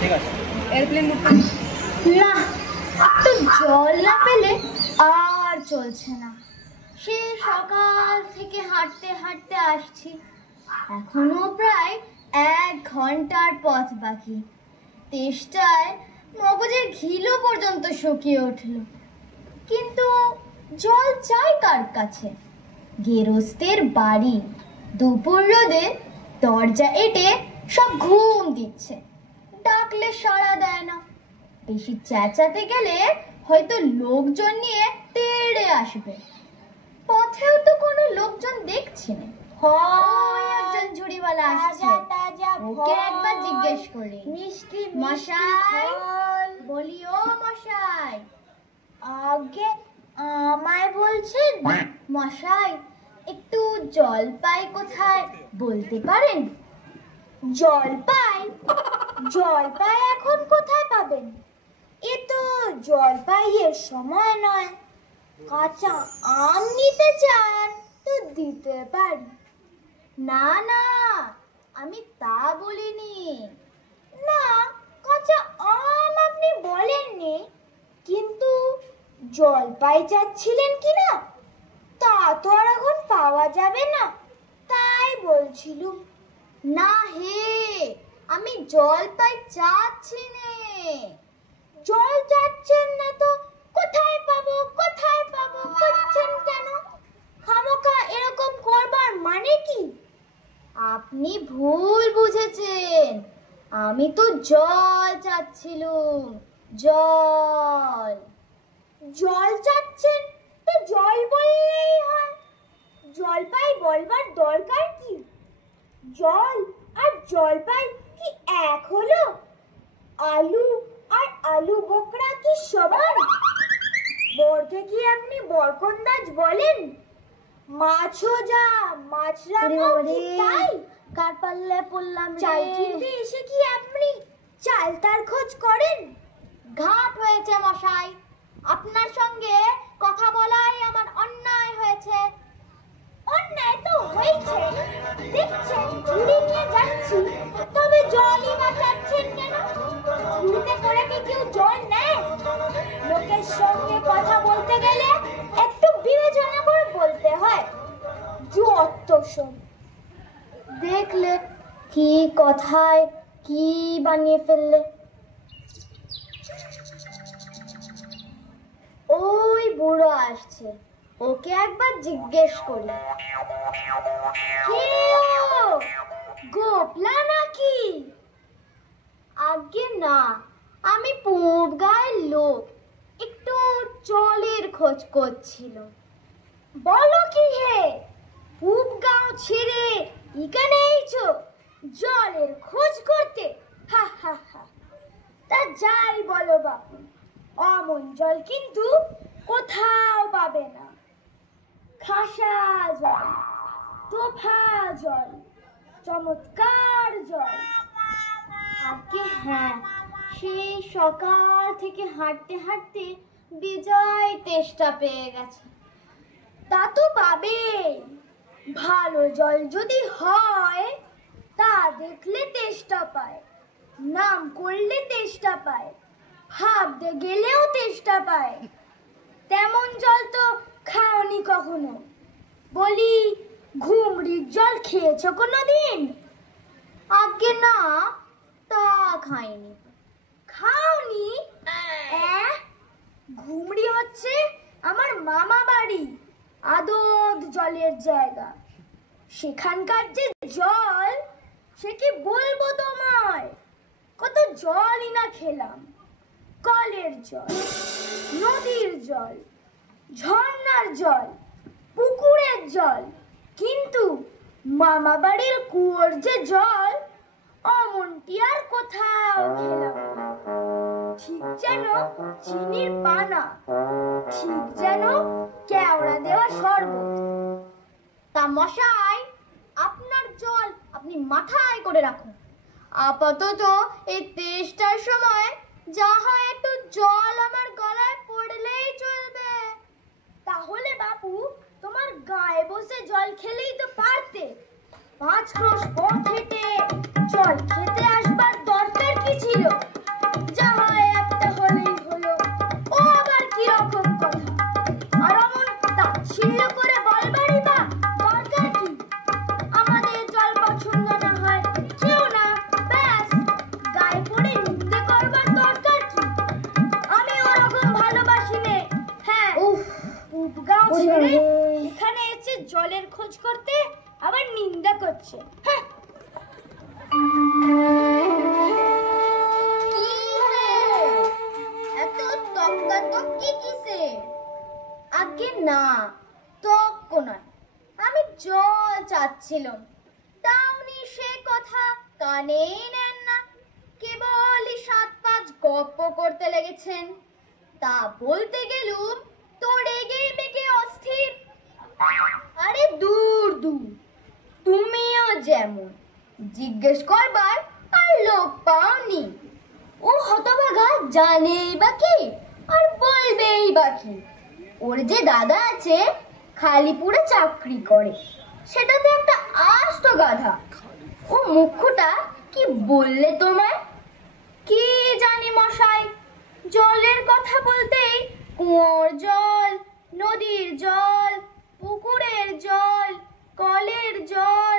ঠিক আছে airplane mood না, তো জল না পেলে আর চলছে না। সে সকাল থেকে হাঁটতে হাঁটতে আসছি, এখনো প্রায় 1 ঘন্টার পথ বাকি। তেষ্টায় মগজের ঘিলু পর্যন্ত শুকিয়ে উঠল, কিন্তু জল চাই কার কাছে? গেরস্তের বাড়ি, দুপুর রোদে দরজা এঁটে সব ঘুম দিচ্ছে, ডাকলে সাড়া দেয় না। বেশি চেঁচাতে গেলে হয়তো লোকজন নিয়ে তেড়ে আসবে। পথেও তো কোনো লোকজন দেখছি না। একজন ঝুড়িওয়ালা আসছে, ওকে একবার জিজ্ঞেস করি। মশাই, বলি ও মশাই। আগে আমায় বলছেন? মশাই, একটু জলপাই কোথায় বলতে পারেন? জলপাই? জলপাই এখন কোথায় পাবেন? এ তো জলপাইয়ের সময় নয়। কাঁচা আম নিতে চান তো দিতে পারি। না না, আমি তা বলিনি। না, কাঁচা আম আপনি বলেননি, কিন্তু জলপাই চাচ্ছিলেন কিনা তা তো আর এখন পাওয়া যাবে না, তাই বলছিলুম। না হে, আমি জলপাই চাচ্ছি নে। জল চাচ্ছেন না তো কোথায় পাবো কোথায় পাবো করছেন কেন? খামোখা এরকম করবার মানে কি? আপনি ভুল বুঝেছেন, আমি তো জল চাচ্ছিলুম। জল। জল চাচ্ছেন তো জল বললেই হয়, জলপাই বলবার দরকার কি? জল আর জলপাই কি এক হলো? আলু আর আলু বোকরা কি সমান? বরকে কি আপনি বরকন্দাজ বলেন? মাছও যা মাছ রাখো কি তাই? কার পাল্লে পড়লাম রে? চাল কিনতে এসে কি আপনি চাল তার খোঁজ করেন? ঘাট হয়েছে মশাই, আপনার সঙ্গে কথা বলাই আমার অন্যায় হয়েছে। অন্যায় তো হয়েছে, দেখছেন ঝুড়ি নিয়ে যাচ্ছি, তবে জলই বা চাচ্ছেন কেন? ঝুড়িতে করে কি কেউ জল নেয়? লোকের সঙ্গে কথা বলতে গেলে একটু বিবেচনা করে বলতে হয়। যত সব দেখলে কি কথায় কি বানিয়ে ফেললে। ওই বুড়ো আসছে, ওকে একবার জিজ্ঞেস করি। গোপলা নাকি? আগে না, আমি পূব গায়ের লোক, একটু জলের খোঁজ করছিল। বলো কি হে, পূব গাঁও ছেড়ে এখানে এইছো জলের খোঁজ করতে? হা হা হা। তা যাই বলো বাপু, অমন জল কিন্তু কোথাও পাবে না। খাসা জল, তোফা জল, চমৎকার জল। আগে হ্যাঁ, সেই সকাল থেকে হাঁটতে হাঁটতে বিজয় তেষ্টা পেয়ে গেছে। তা তো পাবে, ভালো জল যদি হয় তা দেখলে তেষ্টা পায়, নাম করলে তেষ্টা পায়, ভাবতে গেলেও তেষ্টা পায়। তেমন জল তো খাওনি কখনো? বলি, ঘুমড়ির জল খেয়েছো কোনোদিন? আগে না, তা খাইনি। খাওনি? ঘুমড়ি হচ্ছে আমার মামা বাড়ি, আদত জলের জায়গা। সেখানকার যে জল, সে কি বলবো তোমায়? কত জলই না খেলাম, কলের জল, নদীর জল, ঝর্ণার জল, পুকুরের জল, কিন্তু মামা বাড়ির কুয়োর যে জল, অমনটি আর কোথাও খেলাম না। ঠিক যেন চিনির পানা, ঠিক যেন কেওড়া দেওয়া শরবত। তা মশাই, আপনার জল আপনি মাথায় করে রাখুন। আপাতত এই তেষ্টার সময় যা হয় একটু জল আমার গলায় পড়লেই চলবে। তাহলে বাপু, তোমার গায়ে বসে জল খেলেই তো পারতে। 5 ক্রোশ পথ হেঁটে জল খেতে আসবার দরকার কি ছিল? ছেড়ে এখানে এসে জলের খোঁজ করতে, আবার নিন্দা করছে। এত তক্কাতক্কি কিসে? আগে না, তক্ক নয়, আমি জল চাচ্ছিলাম। তাওনি সে কথা কানেই নেন না, কেবলই 7-5 গপ্প করতে লেগেছেন। তা বলতে গেলুম তো রেগে মেগে অস্থির। আরে দূর দূর, তুমিও যেমন জিজ্ঞেস করবার আর লোক পাওনি। ও হতভাগা জানেই বা কি আর বলবেই বা কি? ওর যে দাদা আছে, খালিপুরে চাকরি করে, সেটাতে একটা আস্ত গাধা। ও মুখ্যটা কি বললে তোমায়? কি জানি মশাই, জলের কথা বলতেই কুয়োর জল, নদীর জল, পুকুরের জল, কলের জল,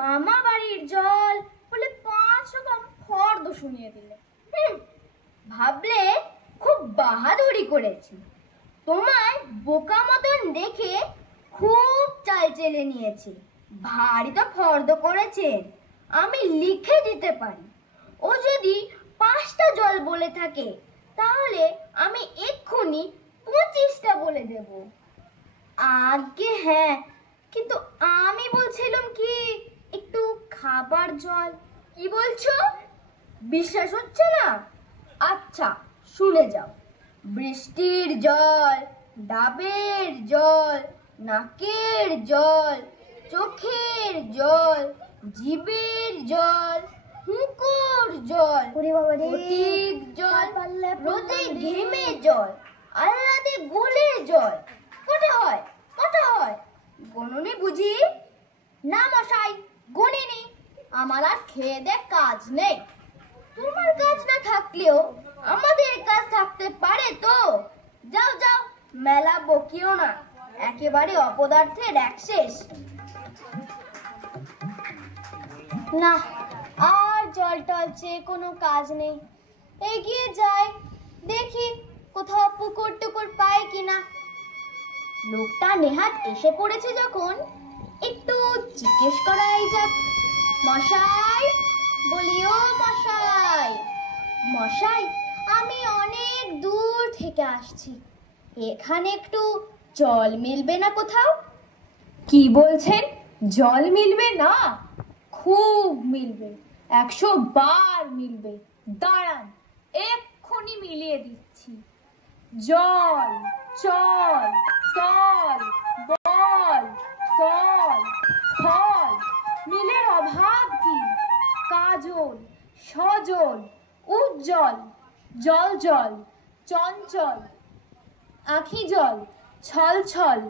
মামা বাড়ির জল বলে 5 রকম ফর্দ শুনিয়ে দিলে। ভাবলে খুব বাহাদুরি করেছি। তোমায় বোকা মতন দেখে খুব চাল চেলে নিয়েছি। ভারী তো ফর্দ করেছেন, আমি লিখে দিতে পারি। ও যদি 5টা জল বলে থাকে, তাহলে আমি এক্ষুনি 25টা বলে দেব। আগে হ্যাঁ, কিন্তু আমি বলছিলাম কি, একটু খাবার জল। কি বলছো? বিশ্বাস হচ্ছে না? আচ্ছা শুনে যাও। বৃষ্টির জল, ডাবের জল, নাকের জল, চোখের জল, জিভের জল, হুঁকোর জল, অতীত জল, রোদে ঘেমে জল, আহ্লাদে গোলে জল। কটা হয়? কটা হয়? গণনি বুঝি? না মশাই, গণিনি। আমার আর খেয়ে দে কাজ নেই। তোমার কাজ না থাকলেও আমাদের কাজ থাকতে পারে তো। যাও যাও, মেলা বকিও না, একেবারে অপদার্থের একশেষ। না, আর জল টল চেয়ে কোনো কাজ নেই। এগিয়ে যাই, দেখি কোথাও পুকুর টুকুর পাই কিনা। লোকটা নেহাত এসে পড়েছে যখন, একটু জিজ্ঞেস করাই যাক। মশাই, বলিও মশাই। মশাই, আমি অনেক দূর থেকে আসছি, এখানে একটু জল মিলবে না কোথাও? কি বলছেন? জল মিলবে না? খুব মিলবে, 100 বার মিলবে। দাঁড়ান, এক্ষুনি মিলিয়ে দিচ্ছি। জল, চল, তল, বল, কল, ফল, মিলের অভাব কি? কাজল, সজল, উজ্জ্বল, জল জল, চঞ্চল, আখি জল, ছল ছল,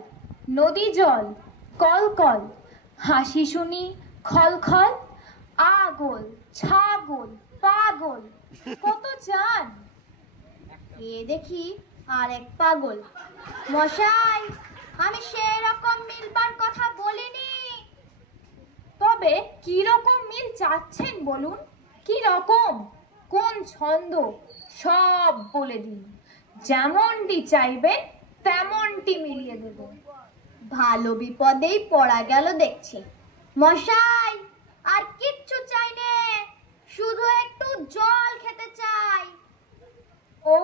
নদী জল, কল কল, হাসি শুনি, খল খল, আগল, ছাগল, পাগল, কত চান? এ দেখি আর এক পাগল। মশাই, আমি সেই রকম মিলবার কথা বলিনি। তবে কি রকম মিল চাচ্ছেন বলুন? কি রকম? কোন ছন্দ? সব বলে দিন। যেমনটি চাইবেন তেমনটি মিলিয়ে দেব। ভালো বিপদেই পড়া গেল দেখছি। মশাই, আর কিচ্ছু চাই নে, শুধু একটু জল খেতে চাই। ও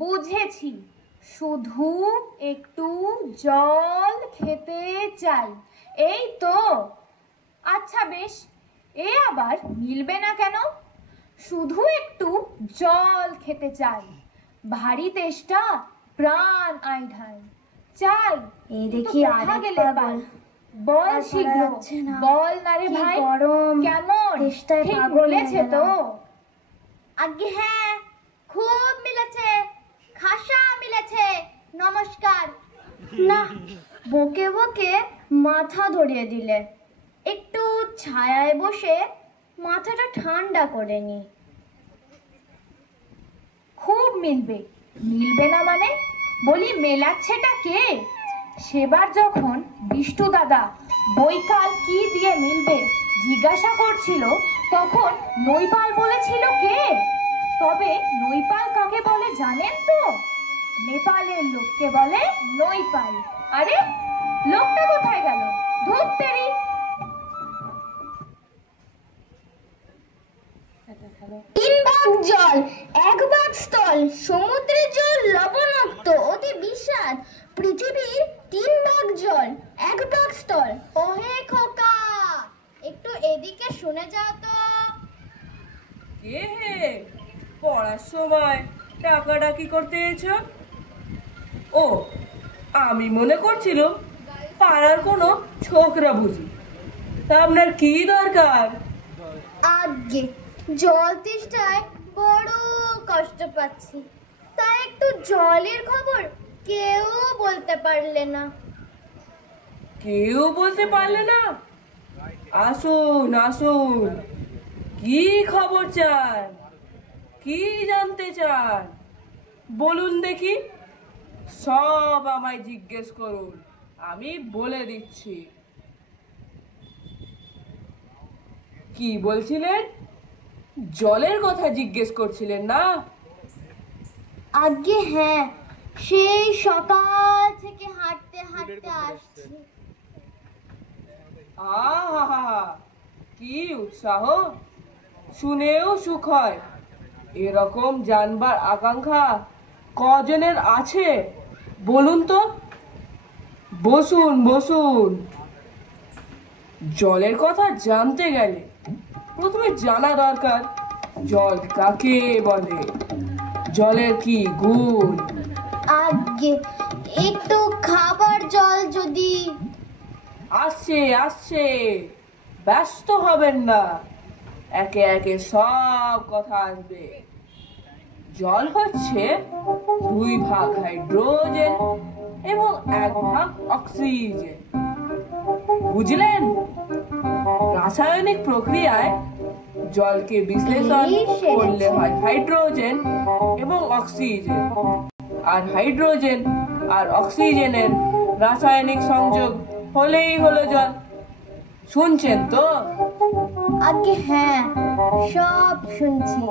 বুঝেছি, শুধু একটু জল খেতে চাই, এই তো। আচ্ছা বেশ, এ আবার মিলবে না কেন? শুধু একটু জল খেতে চাই, ভারী তেষ্টা, প্রাণ আইঢাই চাই। এই দেখি আর গেলে পাই, বল শীঘ্র, বল না রে ভাই। কেমন ঠিক মিলেছে তো? আগে হ্যাঁ, খুব মিলেছে, খাসা মিলেছে। নমস্কার। না, বকে বকে মাথা ধরিয়ে দিলে। একটু ছায়ায় বসে মাথাটা ঠান্ডা করে নি। খুব মিলবে, মিলবে না মানে? বলি মেলাচ্ছেটা কে? সেবার যখন বিষ্টু দাদা বৈকাল কি দিয়ে মিলবে জিজ্ঞাসা করছিল, তখন নৈপাল বলেছিল কে? তবে নৈপাল কাকে বলে জানেন তো? নেপালের লোককে বলে নৈপাল, আরে লোকটা কোথায় গেল? ধুর তেরি। তিন ভাগ জল, এক ভাগ স্থল, সমুদ্রের জল লবণাক্ত, অতি বিস্বাদ। পৃথিবীর তিন ভাগ জল, এক ভাগ স্থল। ওহে খোকা, একটু এদিকে শুনে যাও তো। কে হে? পড়ার সময় ডাকাডাকি করতে এসো? ও, আমি মনে করছিল পাড়ার কোনো ছোকরা বুঝি। তা আপনার কি দরকার? আগে জল তেষ্টায় বড় কষ্ট পাচ্ছি, তাই একটু জলের খবর কেউ বলতে পারলে না। কেউ বলতে পারলে না? আসুন আসুন, কি খবর চান? কি জানতে চান? বলুন দেখি। সব আমায় জিজ্ঞেস করুন, আমি বলে দিচ্ছি। কি বলছিলেন? জলের কথা জিজ্ঞেস করছিলেন না? আগে হ্যাঁ, সেই সকাল থেকে হাঁটতে হাঁটতে আসছি। আহা, কি উৎসাহ! শুনেও সুখ হয়। এরকম জানবার আকাঙ্ক্ষা কজনের আছে বলুন তো? বসুন বসুন। জলের কথা জানতে গেলে প্রথমে জানা দরকার জল কাকে বলে, জলের কি গুণ। আগে একটু খাবার জল যদি। আসছে আসছে, ব্যস্ত হবেন না, একে একে সব কথা আসবে। জল হচ্ছে দুই ভাগ হাইড্রোজেন এবং এক ভাগ অক্সিজেন, বুঝলেন? রাসায়নিক প্রক্রিয়ায় জলকে বিশ্লেষণ করলে হয় হাইড্রোজেন এবং অক্সিজেন, আর হাইড্রোজেন আর অক্সিজেনের রাসায়নিক সংযোগ হলেই হলো জল। শুনছেন তো? আগে হ্যাঁ, সব শুনছি,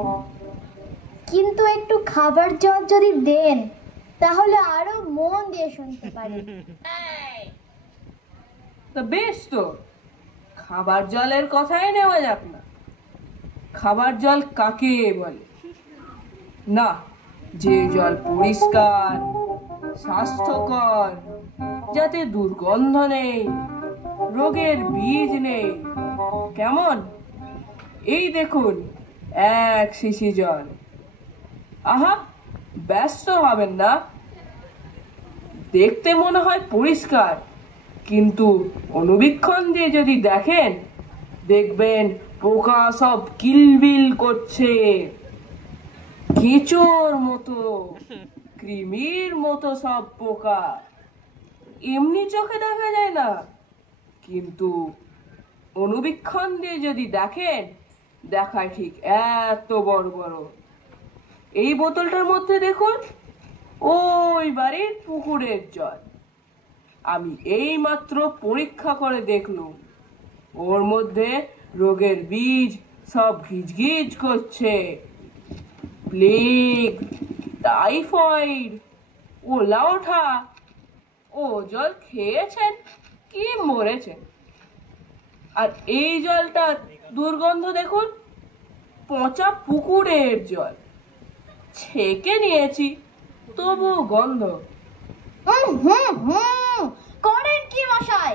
কিন্তু একটু খাবার জল যদি দেন তাহলে আরো মন দিয়ে শুনতে পারি। তা বেশ তো, খাবার জলের কথাই নেওয়া যাক না। খাবার জল কাকে বলে? না, যে জল পরিষ্কার, স্বাস্থ্যকর, যাতে দুর্গন্ধ নেই, রোগের বীজ নেই। কেমন? এই দেখুন এক শিশি জল। আহা, ব্যস্ত হবেন না। দেখতে মনে হয় পরিষ্কার, কিন্তু অনুবীক্ষণ দিয়ে যদি দেখেন, দেখবেন পোকা সব কিলবিল করছে। কেঁচোর মতো, কৃমির মতো সব পোকা। এমনি চোখে দেখা যায় না, কিন্তু অনুবীক্ষণ দিয়ে যদি দেখেন, দেখায় ঠিক এত বড় বড়। এই বোতলটার মধ্যে দেখুন, ওই বাড়ির পুকুরের জল। আমি এই মাত্র পরীক্ষা করে দেখলুম, ওর মধ্যে রোগের বীজ সব ঘিজ করছে। প্লেগ, টাইফয়েড, ওলা ওঠা, ও জল খেয়েছেন কি মরেছেন। আর এই জলটা দুর্গন্ধ দেখুন, পচা পুকুরের জল। ছেঁকে নিয়েছি, তবু গন্ধ। করেন কি মশাই?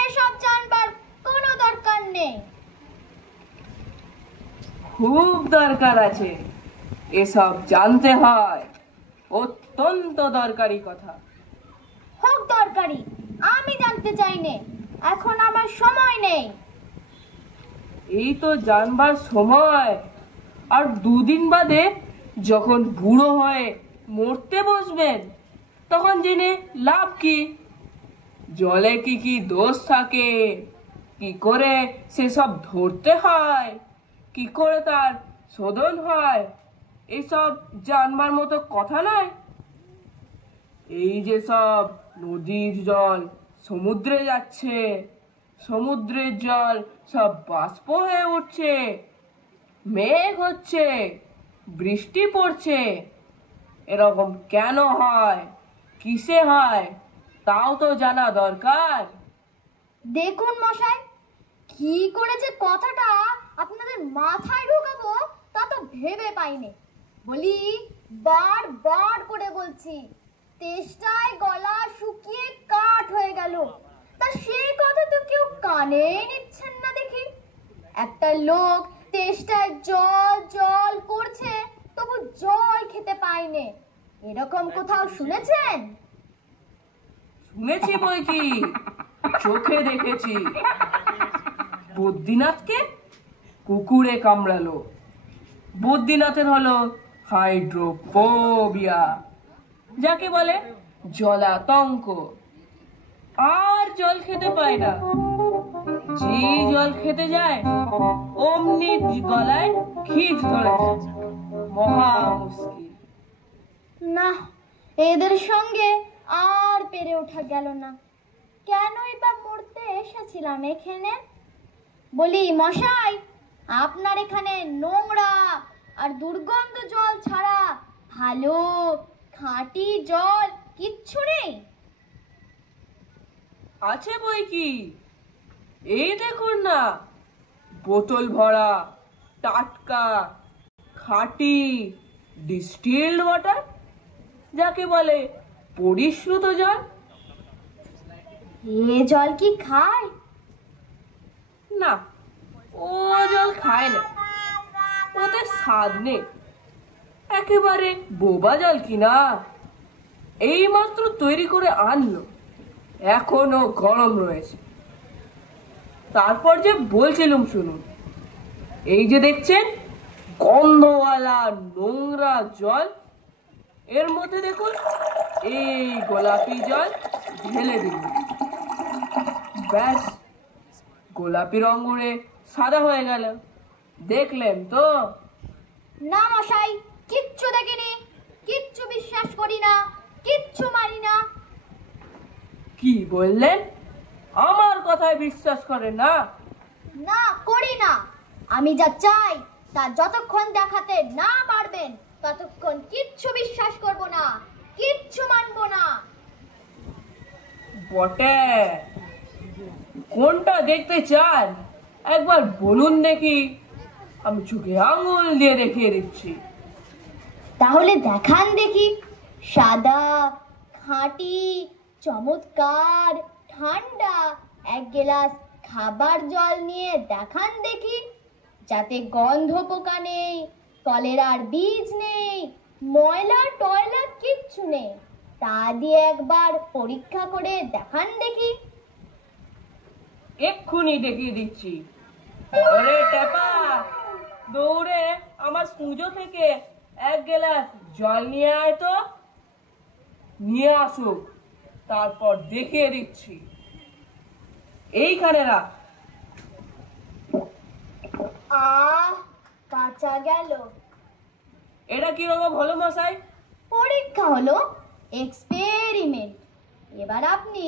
এসব জানবার কোনো দরকার নেই। খুব দরকার আছে, এসব জানতে হয়, অত্যন্ত দরকারি কথা। হোক দরকারি, আমি জানতে চাই নে, এখন আমার সময় নেই। এই তো জানবার সময়, আর দুদিন বাদে যখন বুড়ো হয়ে মরতে বসবেন, তখন জেনে লাভ কি? জলে কি কি দোষ থাকে, কি করে সেসব ধরতে হয়, কি করে তার শোধন হয়, এসব জানবার মতো কথা নয়। এই যে সব নদীর জল সমুদ্রে যাচ্ছে, সমুদ্রের জল সব বাষ্প হয়ে উঠছে, মেঘ হচ্ছে, বৃষ্টি পড়ছে, এরকম কেন হয়, কিসে হয়, তাও তো জানা দরকার। দেখুন মশাই, কি করে যে কথাটা আপনাদের মাথায় ঢোকাবো তা তো ভেবে পাইনি। বলি, বার করে বলছি, তেষ্টায় গলা শুকিয়ে কাঠ হয়ে গেল, তা সেই কথা তো কেউ কানেই নিচ্ছেন না দেখি। একটা লোক তেষ্টায় জল জল করছে, তবু জল খেতে পায়নি, এরকম কোথাও শুনেছেন? শুনেছি বই কি, চোখে দেখেছি। বদ্রীনাথকে কুকুরে কামড়ালো। বদ্রীনাথের হলো হাইড্রোফোবিয়া, যাকে বলে জলাতঙ্ক। আর জল খেতে পায় না। যে জল খেতে যায় অমনি গলায় খিচ ধরে যায়। মহা মুশকিল। না, এদের সঙ্গে আর পেরে ওঠা গেল না। কেনই বা মরতে এসেছিলাম এখানে? বলি মশাই, আপনার এখানে নোংরা আর দুর্গন্ধ জল ছাড়া ভালো খাঁটি জল কিচ্ছু নেই? আছে বই কি, এই দেখুন না, বোতল ভরা টাটকা খাঁটি ডিস্টিলড ওয়াটার, যাকে বলে পরিশ্রুত জল। এ জল কি খায়? না, ও জল খায় না, ওতে স্বাদ নেই। একেবারে বোবা জল কিনা, এই মাত্র তৈরি করে আনলো, এখনো গরম রয়েছে। তারপর যে বলছিলাম শুনুন, এই যে দেখছেন গন্ধওয়ালা নোংরা জল, এর মধ্যে দেখুন এই গোলাপি জল ঢেলে দিন, ব্যাস গোলাপি রং উড়ে সাদা হয়ে গেল। দেখলেন তো? না মশাই, কিচ্ছু দেখিনি, কিচ্ছু বিশ্বাস করি না, কিচ্ছু মানি না। কি বললেন? আমার কথায় বিশ্বাস করেন না? না, করি না। আমি যা চাই তা যতক্ষণ দেখাতে না পারবেন ততক্ষণ কিচ্ছু বিশ্বাস করব না, কিচ্ছু মানব না। বটে, কোনটা দেখতে চান একবার বলুন দেখি, আমি চোখে আঙুল দিয়ে দেখিয়ে দিচ্ছি। তাহলে দেখান দেখি, সাদা খাঁটি চমৎকার ঠান্ডা এক গ্লাস খাবার জল নিয়ে দেখান দেখি, যাতে গন্ধ পোকা নেই, কলেরার বীজ নেই, ময়লা টয়লা কিচ্ছু নেই, তা দিয়ে একবার পরীক্ষা করে দেখান দেখি। এক্ষুনি দেখিয়ে দিচ্ছি। ওরে টেপা, দৌড়ে আমার পুজো থেকে এক গ্লাস জল নিয়ে আয় তো। নিয়ে আসুক, তারপর দেখিয়ে দিচ্ছি। এইখানে রাখ। কাঁচা গেল। এটা কিরকম হলো মশাই? পরীক্ষা হলো, এক্সপেরিমেন্ট। এবার আপনি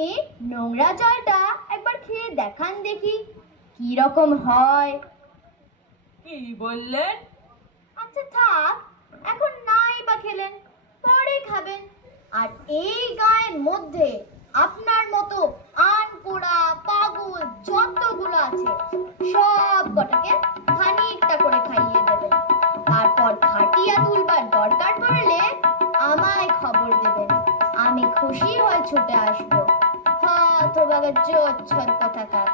নোংরা জলটা একবার খেয়ে দেখান দেখি কি রকম হয়। কি বললেন? আচ্ছা থাক, এখন নাই বা খেলেন, পরে খাবেন। আর এই গায়ের মধ্যে আপনার মতো আনপোড়া পাগল যতগুলো আছে সব কটাকে খানিকটা করে খাইয়ে দেবেন। তারপর খাটিয়া তুলবার দরকার পড়লে আমায় খবর দেবেন, আমি খুশি হয়ে ছুটে আসবো। হতভাগা জোচ্ছদ কোথাকার।